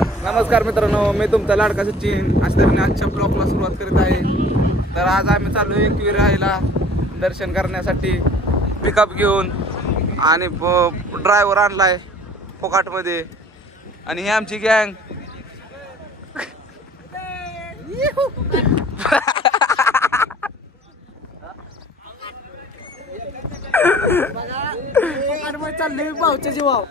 नमस्कार मित्रांनो, मी तुमचा लाडका सचिन आजतरीने आजच्या ब्लॉगला सुरुवात करीत आहे. तर आज आम्ही चाललो एकविराईला दर्शन करण्यासाठी पिकअप घेऊन आणि ड्रायव्हर आणलाय फोकाटमध्ये आणि ही आमची गँग. चालले भाऊच्या जीवाव.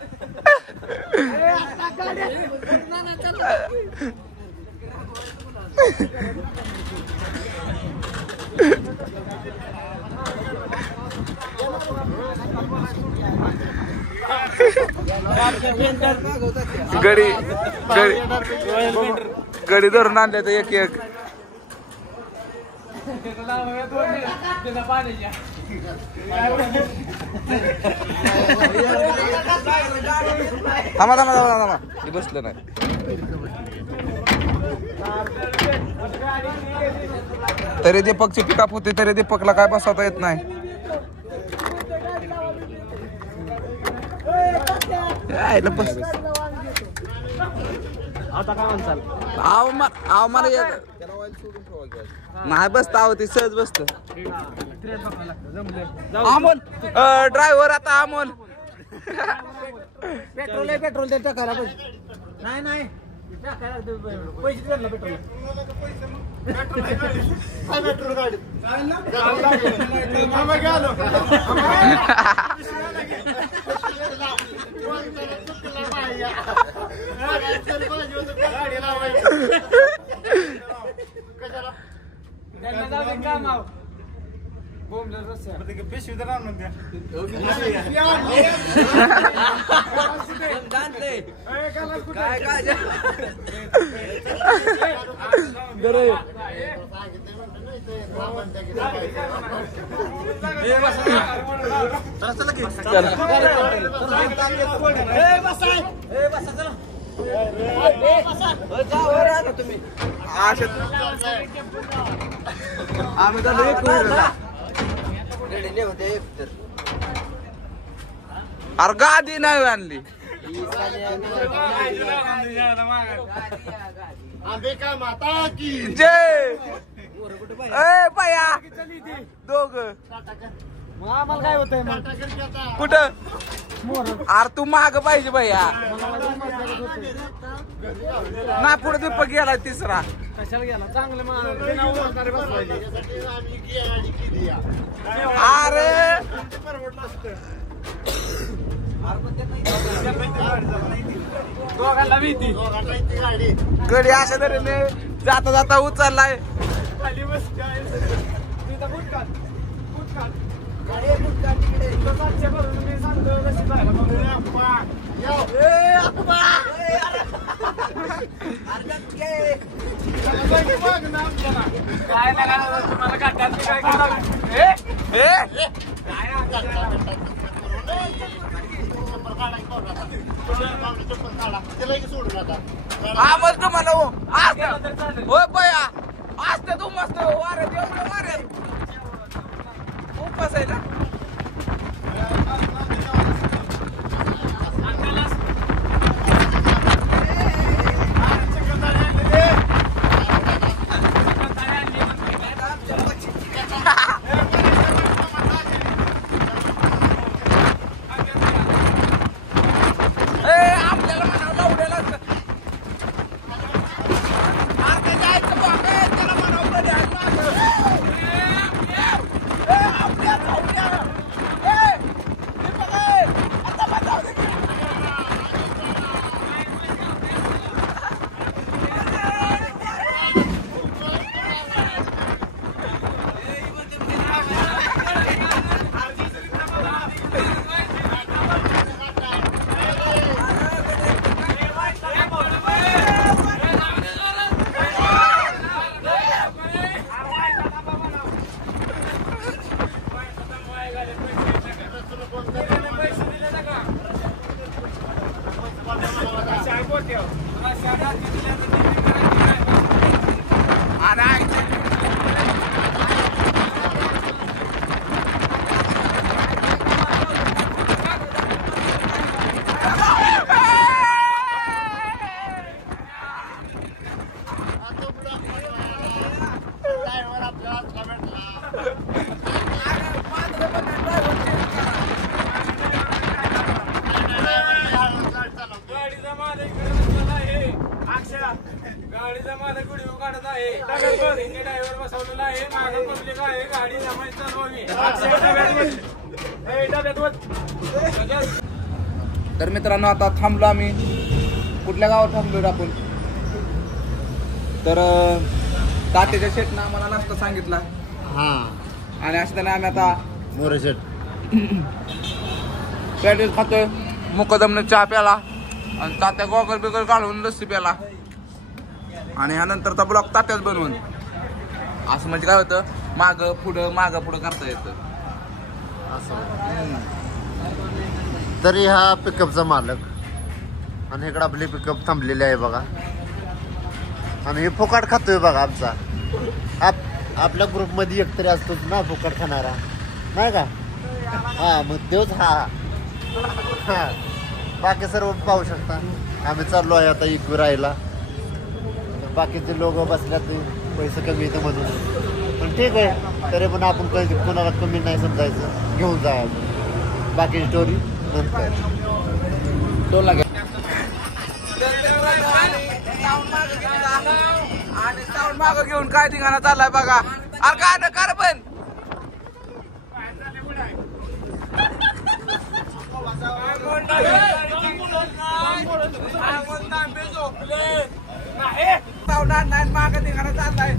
गडी गडी धरून आणले तर एक एक. थांबा थांबा थांबा थांबा, हे बसलं नाही. तरी दीपकची पिकअप होती तरी दीपकला काय बसवता येत नाही. बस आता काय म्हणताल? आव मला नाही बसता आहो, ती सहज बसत. अमोल ड्रायव्हर आता अमोल. पेट्रोल पेट्रोल ते टाकायला पाहिजे. नाही नाही पैसे द्यायला पेट्रोल. पेट्रोल गाडी आम्ही अरे गादी नाही आणली. जय पाया दोघ आम्हाला काय होतंय कुठं? अरे तू माग पाहिजे भैया. ना पुढे दीपक गेला तिसरा. कशाला गेला? चांगलं अरे गडी अशा तऱ्हेने जाता जाता उचललाय. मस्त मला हो बया असते तू मस्त वाऱ्यात एवढं वाऱ्यात खूप बसायला. सध्या माझा व्हिडिओ काढत आहे. ड्रायव्हर बसवलेला आहे. मागे पब्लिक आहे. गाडी जमायची चालवावी. तर मित्रांनो आता थांबलो आम्ही. कुठल्या गावात थांबलो आपण? तर तात्याच्या शेटनं आम्हाला नाश्ता सांगितला. हा आणि अशा त्याने आम्ही आता मोरे शेट पॅटीस खातोय. मुकदमने चहा प्याला आणि तात्या गॉगल बिगल काढून लस्सी प्याला. आणि ह्यानंतरचा ब्लॉग तात्याच बनवून असं म्हणजे काय होतं, मागं पुढं करता येतं. तरी हा पिकअपचा मालक आणि इकडे आपली पिकअप थांबलेली आहे बघा. आणि हे फुकाट खातोय बघा आमचा. आपल्या ग्रुपमध्ये एकतरी असतोच ना फुकाट खाणारा, नाही का? हा मग देवच हा. बाकी सर्व पाहू शकता. आम्ही चाललो आहे आता इकडे राहायला. बाकीचे लोक बसल्यात पैसे कमी येतं म्हणून, पण ठीक आहे. तरी पण आपण काही कोणाला कमी नाही समजायचं, घेऊन जायचं. बाकी स्टोरी नंतर. आणि साऊंड मागं घेऊन काय ठिकाणा चाललाय बघा. अरे काय ना कर पण मागं ठिकाणा चाललाय.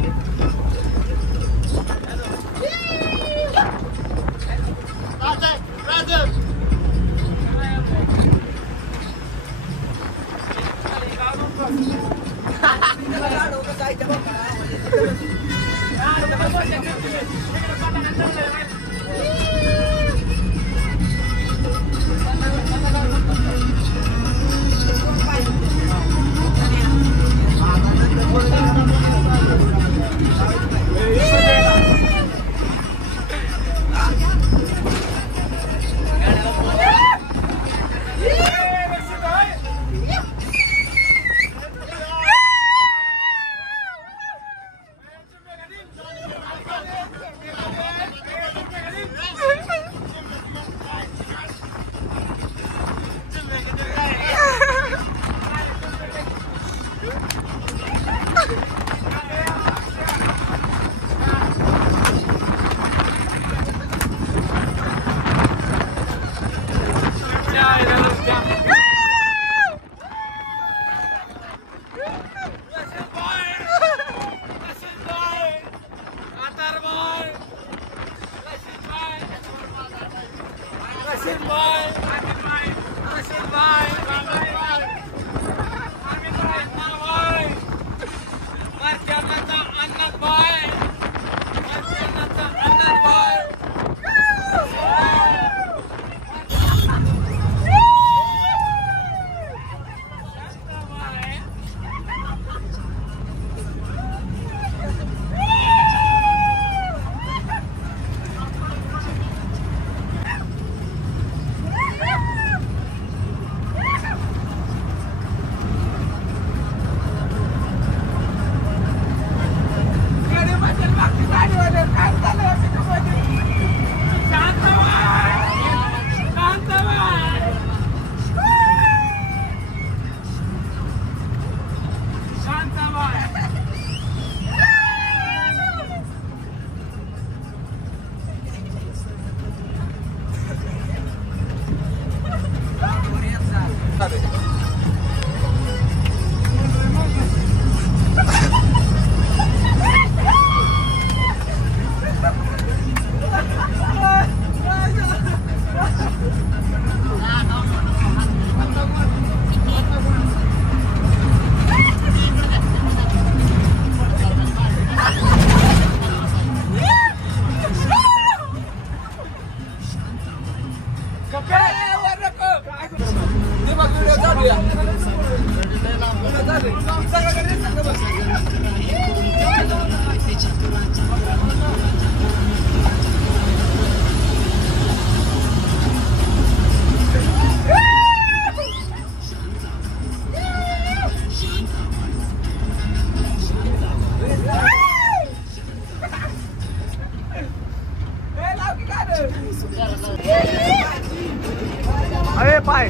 अरे पाय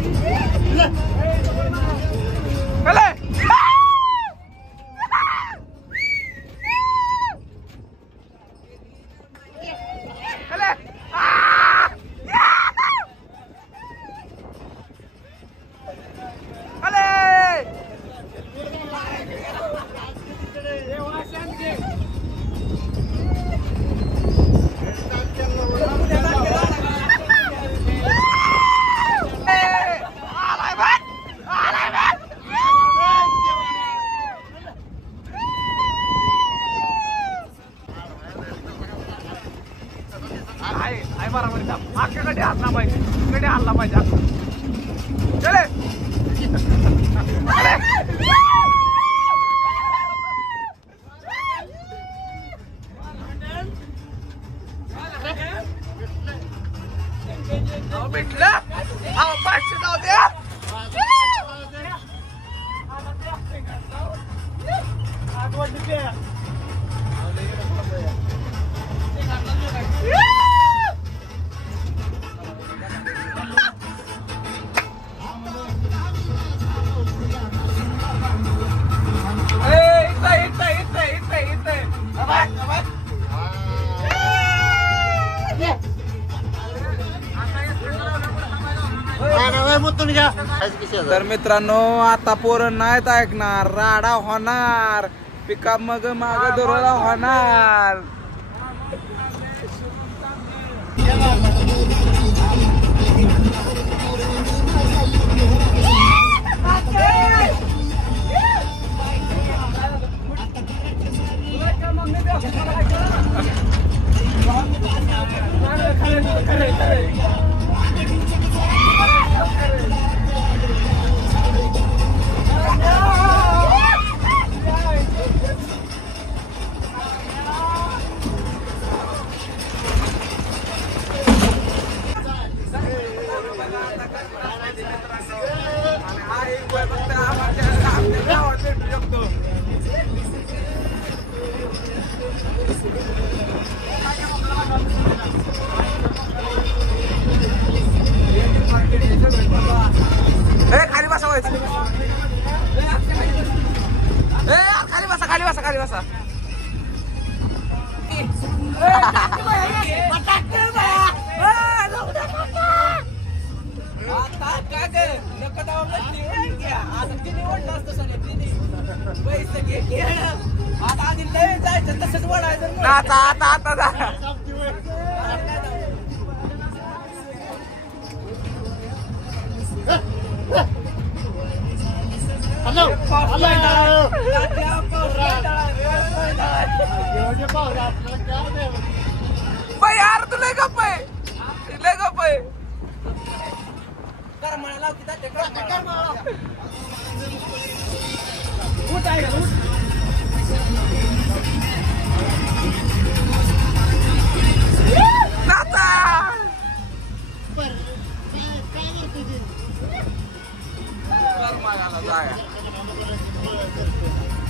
बरोबर दाब आख्याकडे हल्ला पाहिजे कडे हल्ला पाहिजे चले भेटलं पाचशे जाऊ द्या तर मित्रांनो आता पोरं नाहीत ऐकणार राडा होणार पिकअप मग माग दोरला होणार खाली बसा खाली बसा खाली बसा यार तू लय गप्प आहे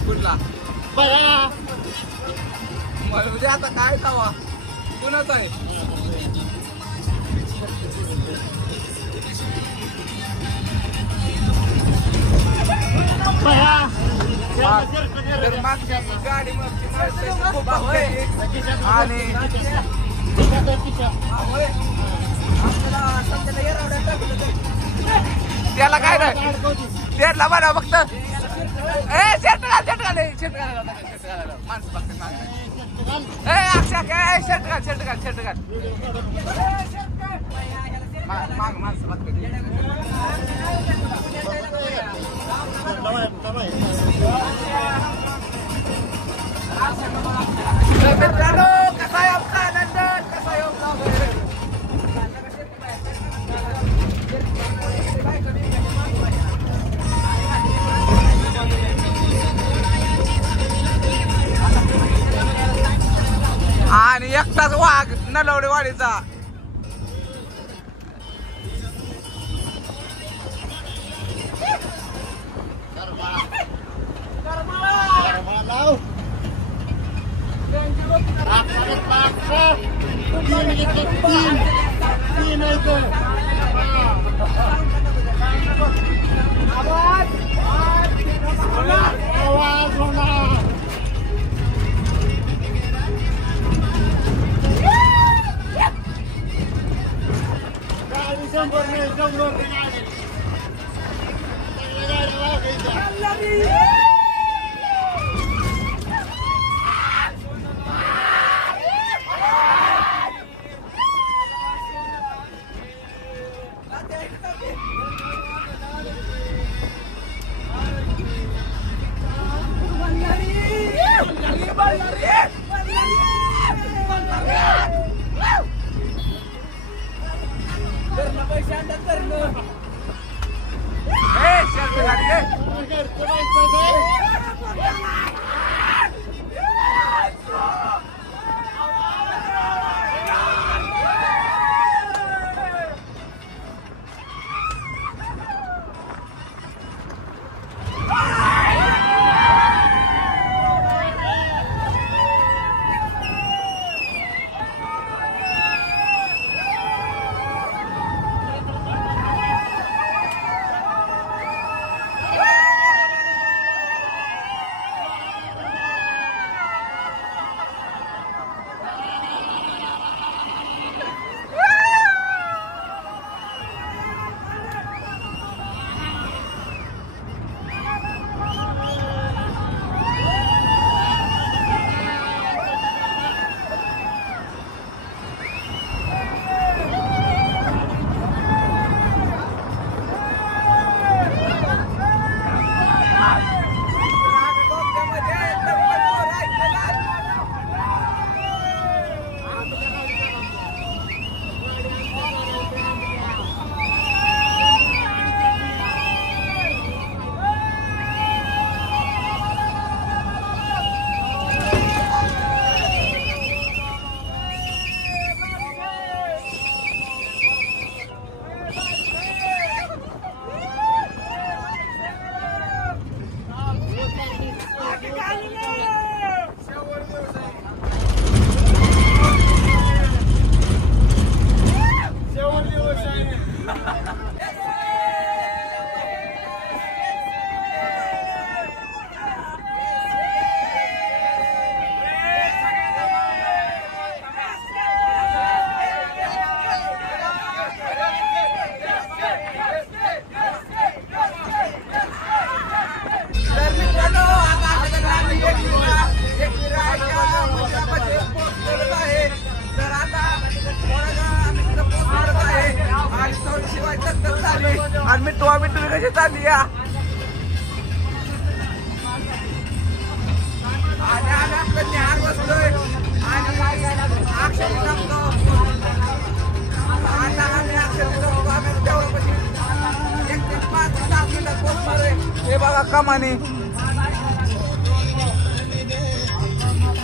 कुठला उद्या आता काय जावा कुणाच आहे गाडी आणि त्याला काय नाही त्याला बरं फक्त माणसं मित्रांनो कसा आहे आमचा आनंद कसा आहे आणि एकटाच वाघ नलवडेवाडीचा मंडळी कशी चालली या आणि आम्ही आपलं निहार बसलोय आणि अक्षरी जमतो आता आम्ही अक्षरी जमतो आम्ही तेवढं 1-5-10 मिनिटात पोहोचणार आहे. हे बघा कमानी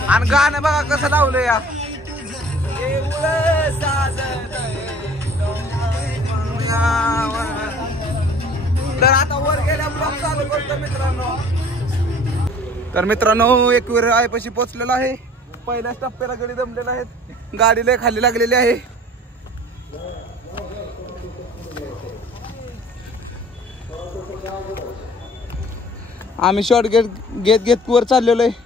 आणि गाणं बघा कसं लावलं या तर आता वर गेल्या ब्लॉग चालू करतो मित्रांनो. तर मित्रांनो एकवीर आयपाशी पोहोचलेला आहे. पहिल्याच टप्प्याला गडी दमलेला आहेत. गाडीला खाली लागलेली आहे. आम्ही शॉर्ट घेत घेत वर चाललेलो आहे.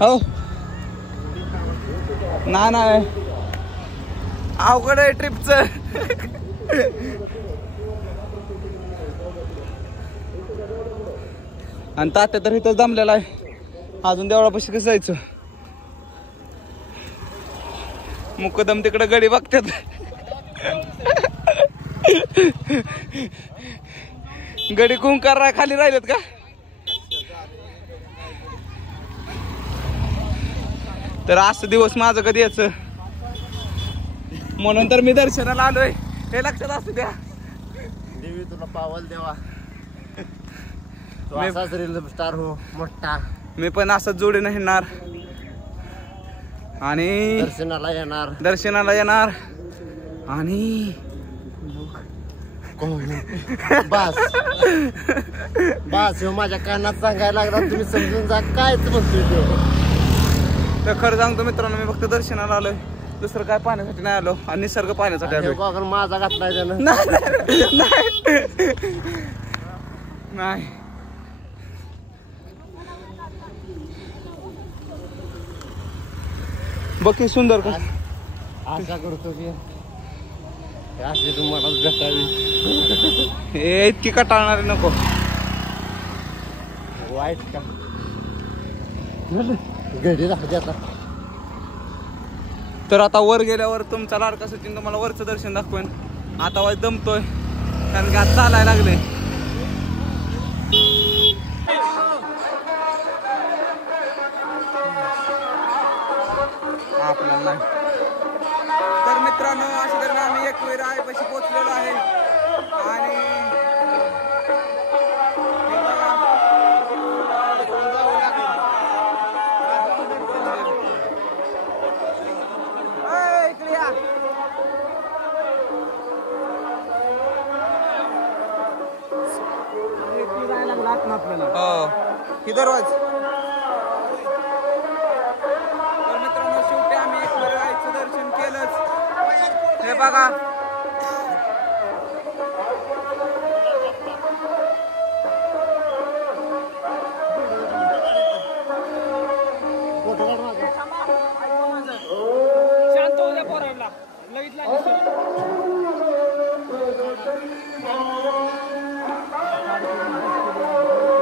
हो नाही अवघड आहे ट्रिपच. आणि तात्या तर इथंच दमलेला आहे. अजून देवळापाशी कसं जायचं. मुकदम तिकडे गडी बघतात. गडी कुंकार खाली राहिलेत का. तर असं दिवस माझं कधी यायचं म्हणून तर मी दर्शनाला आलोय. हे लक्षात असू द्या. देवी तुला पावल देवा. तू असाच रील स्टार हो मोठा. मी पण असंच जोडीनं येणार आणि दर्शनाला येणार आणि बस बस ह्यो माझ्या कानात सांगायला लागला. तुम्ही समजून जा काय म्हणतोय. तर खरं सांगतो मित्रांनो मी फक्त दर्शनाला आलोय. दुसरं काय पाहण्यासाठी नाही आलो. आणि निसर्ग पाहण्यासाठी आलो. माझा घातलाय त्यानं. नाही बघ की सुंदर का. आशा करतो की अशी तुम्हाला भेटावी. हे इतकी कटाळणारी नको. वाईट का घडी राहते आता. तर आता वर गेल्यावर तुमचा लाडका सचिन तुम्हाला वरचं दर्शन दाखवेन. आता वाज दमतोय कारण की आज चालायला लागले. आपल्याला नाही. तर मित्रांनो अशा दरम्यान आम्ही एकवीर आयपाशी पोहोचलेलो आहे आणि ही दरवाज. तर मित्रांनो शेवटी आम्ही एकवीर आईचं दर्शन केलंच. हे बघा शांत होत्या पोरांना लगेच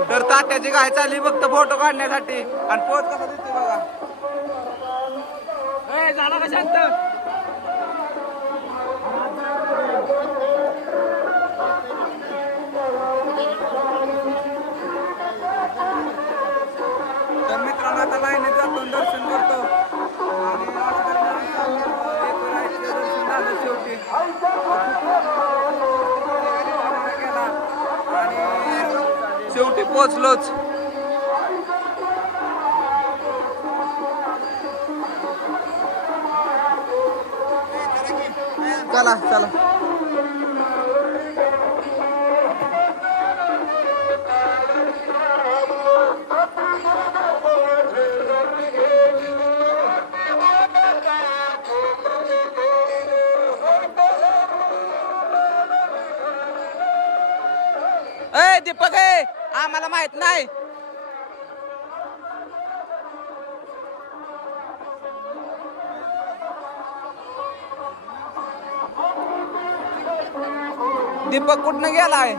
तर तात्याची गाय चालली फक्त फोटो काढण्यासाठी आणि पोच कसा दिसतोय बघा. झाला का शांत. तर मित्रांनो आता लाईनीत जातो दर्शन करतो आणि दर्शन झालं शेवटी. आणि शेवटी पोहोचलोच. चला चला. ए दीपक आहे आम्हाला माहित नाही. दीपक कुठनं गेलाय.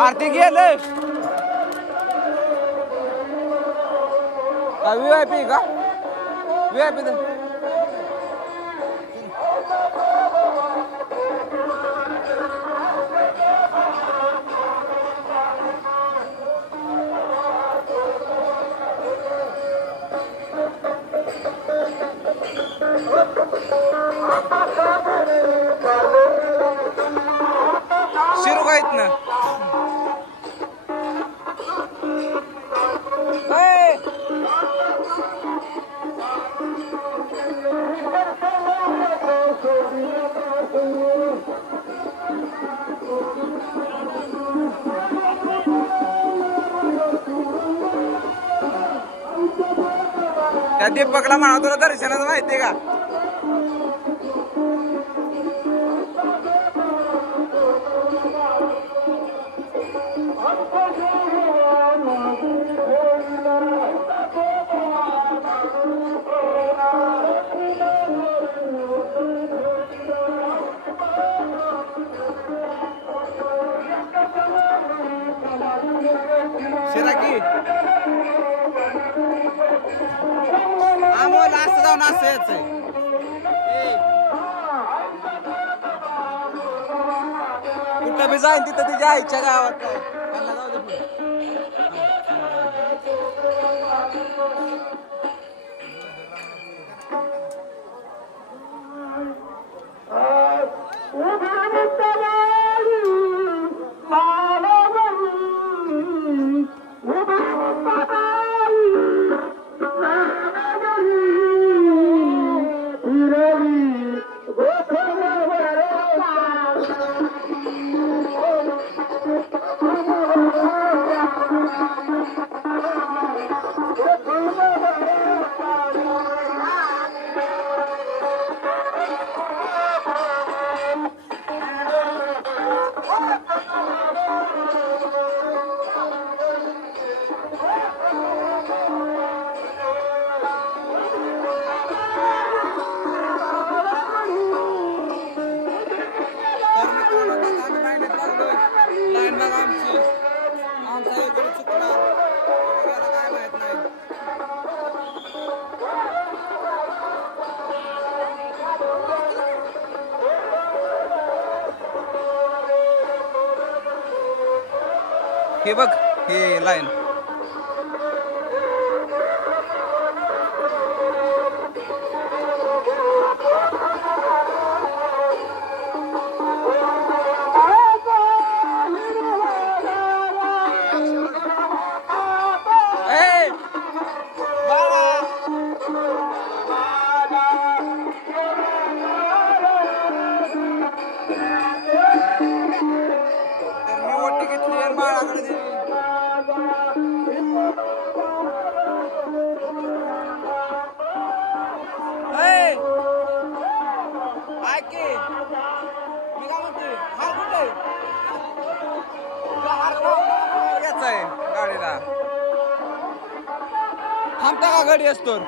आरती गेलं का VIP का VIP शिरू का इथनं त्या दीपकला म्हणा तुला दर्शनाचं माहितीये का शिराकी आम्हाला असं जाऊन असं यायचंय कुठं बी जाईन तिथं तिच्या आईच्या गावात काय त्यांना जाऊ दे पुढे. लाईन बघा आमची आमचा इकडे चुकला काय माहित नाही हे बघ हे लाईन गाडीला थांबता का गाडी असतो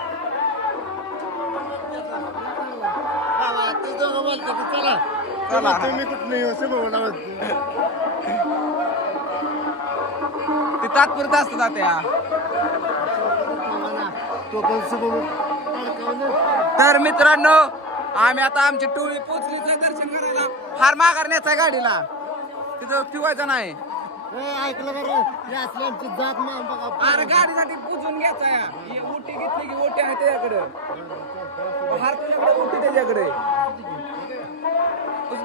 तुम्ही कुठं ते तात्पुरतं असतं त्या तर मित्रांनो आम्ही आता आमची टोळी पोचलीचं दर्शन करायला फार माघारण्याचा आहे गाडीला तिथं ठेवायचं नाही ऐकलं बरं आमची जात अरे गाडीसाठी पुजून घ्यायचा या ओटी घेतली की ओटी आहे त्याच्याकडे हार तुझ्याकडे ओटी त्याच्याकडे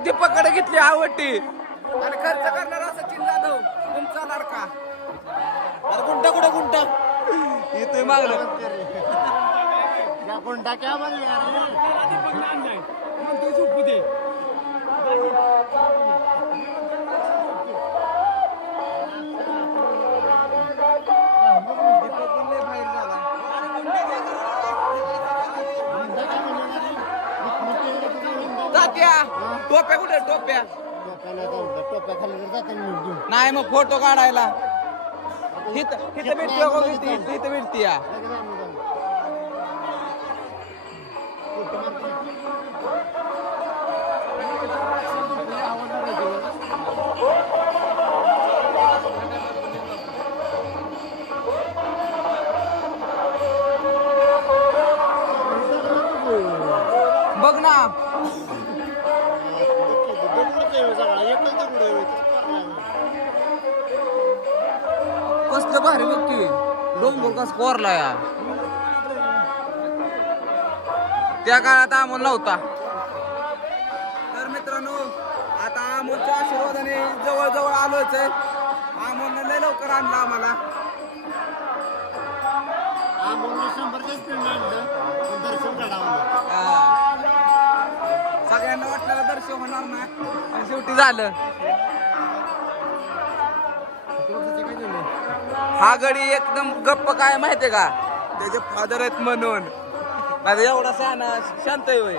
दीपककडे घेतली हा ओटी आणि खर्च करणार असं चिंता जाधव तुमचा लाडका अरे गुंटा कुठे गुंटा येतोय मागलं गुंडा क्या बनले टोप्या कुठे टोप्या टोप्या खाली जाताना नाही मग फोटो काढायला इथं भेटती इथं भेटती या कसलं भारी बघ की डोंगर कस कोरला या त्या काळात अमोल नव्हता. तर मित्रांनो आता अमोलच्या आशीर्वादाने जवळ जवळ आलोच आहे. अमोलनं लय लवकर आणलं आम्हाला. सगळ्यांना वाटलेलं दर्शन होणार नाही पण शेवटी झालं. हा गडी एकदम गप्प काय माहितीये का त्याचे फादर आहेत म्हणून. आता एवढा शांत आहे होय.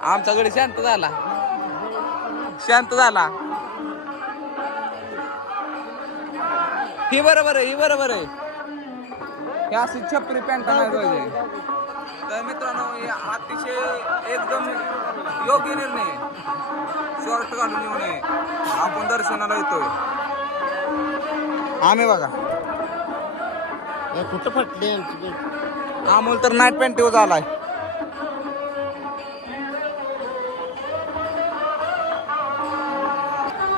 आमचा गडी शांत झाला शांत झाला. ही बरोबर आहे ही बरोबर आहे. ही अशी छपरी पॅन्ट नाही पाहिजे. तर मित्रांनो हे अतिशय एकदम योग्य निर्णय शॉर्ट घालून येऊ नये. आपण दर्शनाला येतोय आम्ही बघा. कुठं फटले अमोल तर नाईट पॅन्ट यूज आलाय.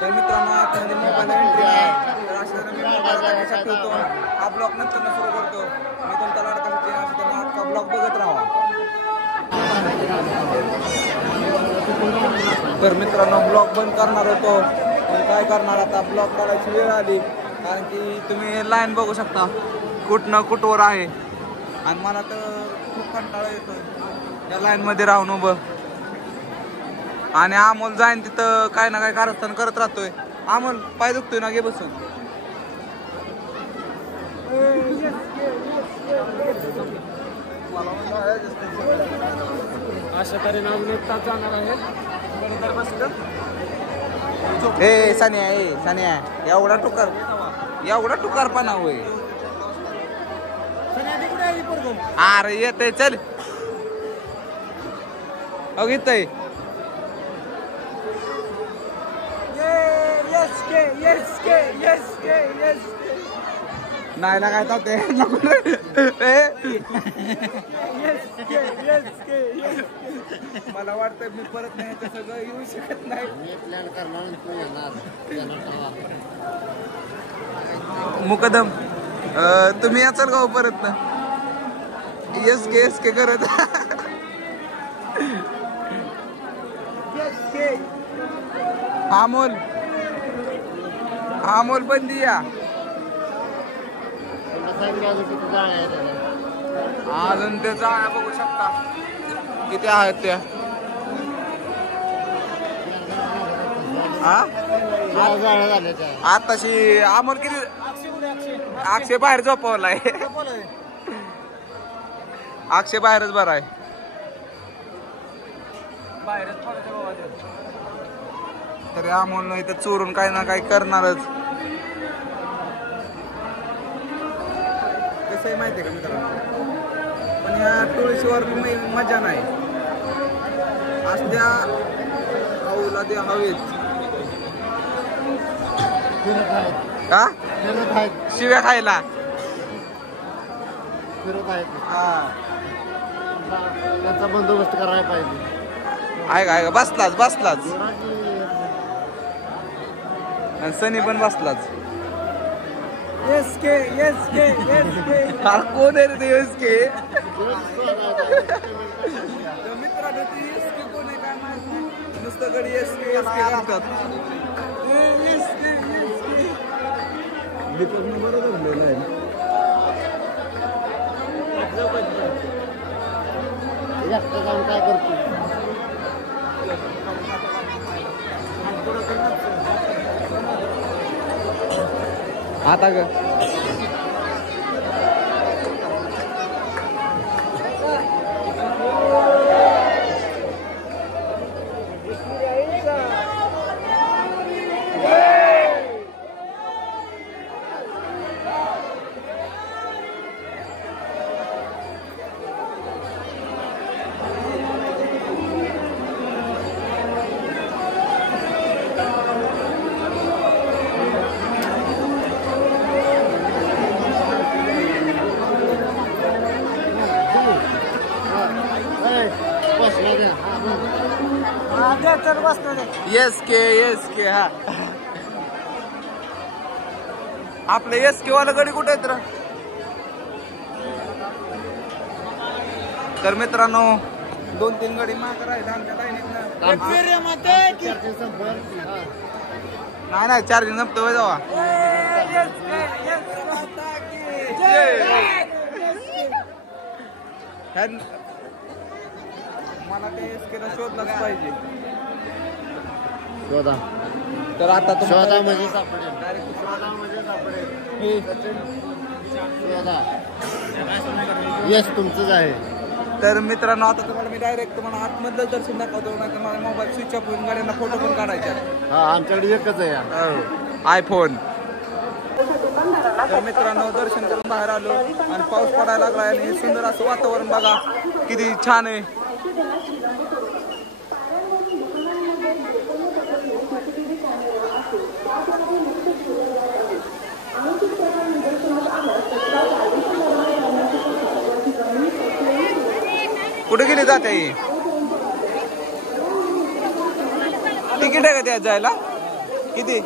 तर मित्रांनो आता मोबाईल एंट्री आहे. तर अशा मी मोबाईल ठेवतो. हा ब्लॉग नंतर सुरू करतो. मी तुमचा लाडका सचिन असताना आजचा ब्लॉग बघत राहा. तर मित्रांनो ब्लॉग बंद करणार होतो पण काय करणार आता ब्लॉग काढायची वेळ आली. कारण की तुम्ही लाईन बघू शकता कुठनं कुठवर आहे आणि मला तर खूप कंटाळा येतोय त्या लाईन मध्ये राहून उभं. आणि अमोल जाईन तिथं काय ना काय कारस्थान करत राहतोय. अमोल पाय दुखतोय ना घे बसून. अशा तऱ्हेने अजून 1 तास जाणार आहे. ए सानिया एवढा टुकारपणा होय. अरे येतय चल अगितय नाही ना काय ते मला वाटतं मी परत नाही ते सगळं येऊ शकत नाही. मुकदम तुम्ही याचाल का परत ना एस के करत. अमोल बंदी या अजून ते जाळ्या बघू शकता किती आहेत त्या. आताशी अमोल किती अक्षय बाहेर झोपवलाय. अक्षय बाहेरच बरा आहे. तरी अमोल इथं चोरून काय ना काय करणारच. कसं आहे माहितीये का मित्रांनो पण या तुळशीवर मजा नाही. असत्या खाऊला ते हवेत का शिव्या खायला त्यांचा बंदोबस्त करायला पाहिजे. आहे का बसलाच आणि सनी पण बसलाच. कोण आहे रे ते एसके मित्रांनो ती एसके कोण आहे काय माहित नाही. नुसतं गडी एसके करतात. बरोबर धरलेलं आहे. काय करतो आता ग येस के हा आपलं SK वाला गडी कुठे आहेत रे? तर मित्रांनो 2-3 गडी मागे राहिले आमच्या लाईनीतनं. नाही चार्जिंग संपतो जावा. मला ते SKला शोधलाच पाहिजे. शोधा. तर आता शोधा म्हणजे सापडेल. शोधा. यस तुमचंच आहे. तर मित्रांनो आता तुम्हाला मी डायरेक्ट तुम्हाला आतमधलं दर्शन दाखवतो. नाही मला मोबाईल स्विच ऑफ होऊन गाड्यांना फोटो पण काढायचे. हा आमच्याकडे एकच आहे आयफोन. तर मित्रांनो दर्शन करून बाहेर आलो आणि पाऊस पडायला लागला आणि सुंदर असं वातावरण बघा किती छान आहे. कुठे गेली जाते ही? तिकीट आहे का त्यात जायला? किती?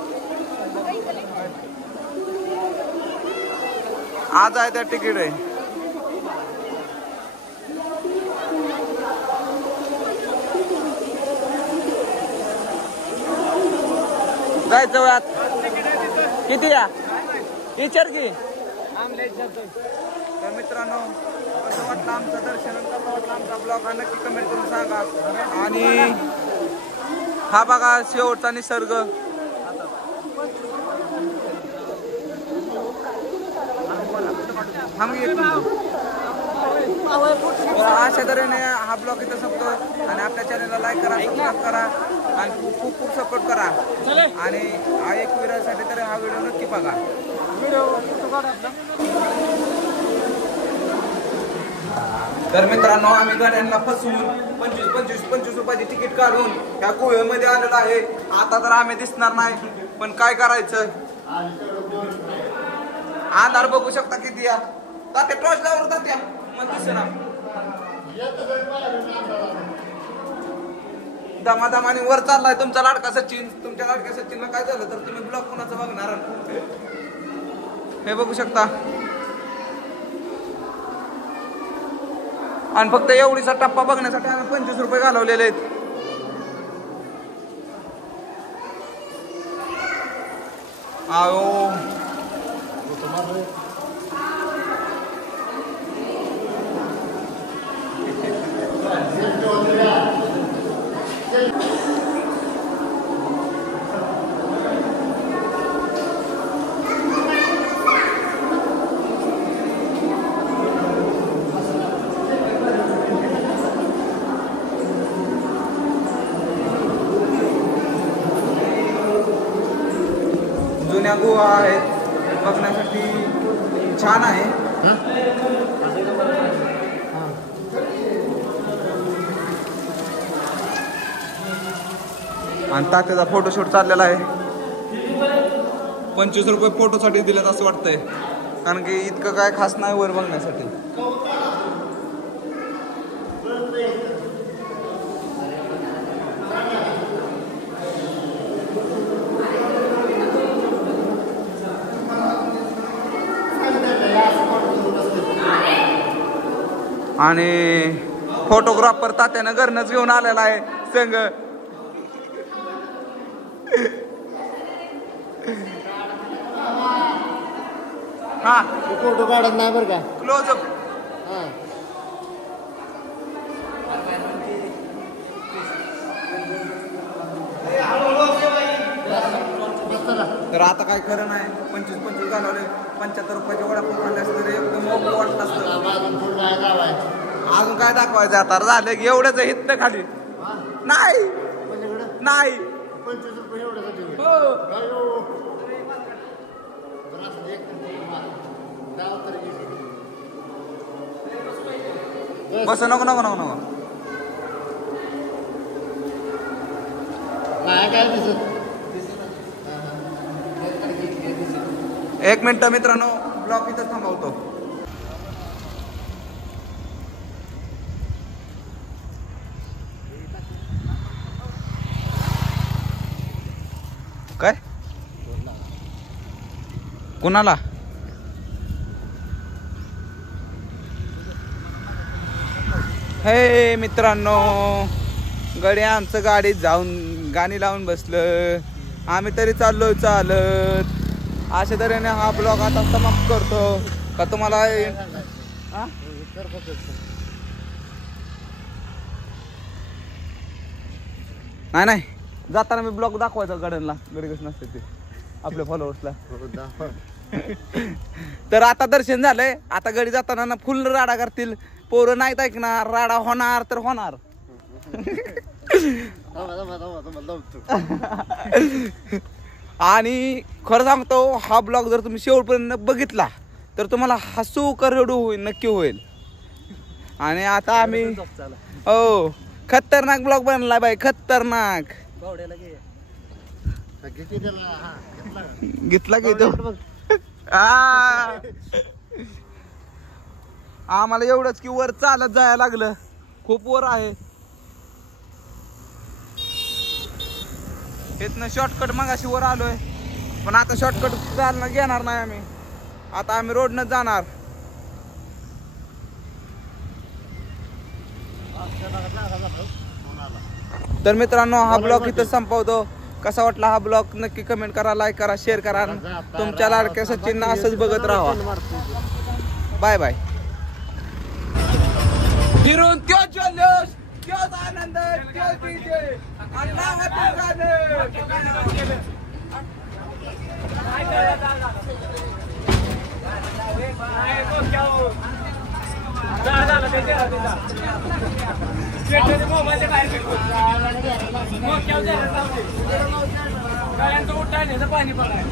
आज आहे त्या तिकीट आहे. जायचं वयात किती या विचार की. तर मित्रांनो कसं वाटलं आमचं दर्शन, कसं वाटलं आमचा ब्लॉग हा नक्की कमेंट करून सांगा. आणि हा बघा शेवटचा निसर्ग. अशा तऱ्हेने हा ब्लॉग इथं संपतो आणि आपल्या चॅनलला लाईक करा, सबस्क्राईब करा आणि खूप खूप सपोर्ट करा. आणि हा एक विरासाठी तर हा व्हिडिओ नक्की बघा. तर मित्रांनो आम्ही गाड्यांना फसवून 25 रुपयाची तिकीट काढून ह्या गोव्यामध्ये आलेलो आहे. आता तर आम्ही दिसणार नाही पण काय करायचं. अंधार बघू शकता किती या तात्या टॉर्च लावून तात्या मग दिसेना. दमादमाने वर चाललाय तुमचा लाडका सचिन. तुमच्या लाडक्या सचिनला काय झालं तर तुम्ही ब्लॉग कोणाचं बघणार हे बघू शकता. आणि फक्त एवढीचा टप्पा बघण्यासाठी आम्ही 25 रुपये घालवलेले आहेत. आओ जुन्या गुहा आहेत बघण्यासाठी छान आहे. आणि तात्याचा फोटोशूट चाललेला आहे. 25 रुपये फोटोसाठी दिलेत असं वाटतंय कारण की इतकं काय खास नाही वर बघण्यासाठी. आणि फोटोग्राफर तात्यानं घरनच घेऊन आलेला आहे संग. हा फोटो काढत नाही बरं का. क्लोजअप. तर आता काय खरं नाही. 25 घालवले. 75 रुपयाच्या वडापाव खाल्ले असते तर एकदम मोकळं वाटलं असतं. अजून काय दाखवायचं आता झालं की एवढंच हित खाली नाही नाही. 25 रुपये एवढ्यासाठी बस नको नको नको नको. काय दिसत. 1 मिनिट मित्रांनो ब्लॉग इथं थांबवतो. काय कुणाला? हे मित्रांनो, गडी आमचं गाडीत जाऊन गाणी लावून बसलं. आम्ही तरी चाललोय चालत. अशा तऱ्हेने हा ब्लॉग आता समाप्त करतो. का तुम्हाला हा? नाही नाही, जाताना मी ब्लॉग दाखवायचा गाड्यांना, गडी कसं नसते ते आपल्या फॉलोअर्सला. तर आता दर्शन झालंय. आता गडी जाताना ना फुल राडा करतील पोरं, नाहीत ऐकणार. राडा होणार तर होणार. आणि खरं सांगतो, हा ब्लॉग जर तुम्ही शेवटपर्यंत बघितला तर तुम्हाला हसू का रडू होईल, नक्की होईल. आणि आता आम्ही हो खतरनाक ब्लॉग बनला बाई, खतरनाक. घेतला की तो. आम्हाला एवढंच की वर चालत जायला लागलं, खूप वर आहे. इथनं शॉर्टकट मगाशी वर आलोय, पण आता शॉर्टकट चालणं घेणार नाही आम्ही. आता आम्ही रोडनं जाणार. तर मित्रांनो, हा ब्लॉग इथं संपवतो. कसा वाटला हा ब्लॉग नक्की कमेंट करा, लाईक करा, शेअर करा. तुमच्या लाडक्या सचिनना असंच बघत राहा. Bye bye. फिरून त्यो जल्लोष, त्योच आनंद, त्योच विजय. आणि नावाचं गाणं. पाणी पडाय.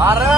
अरे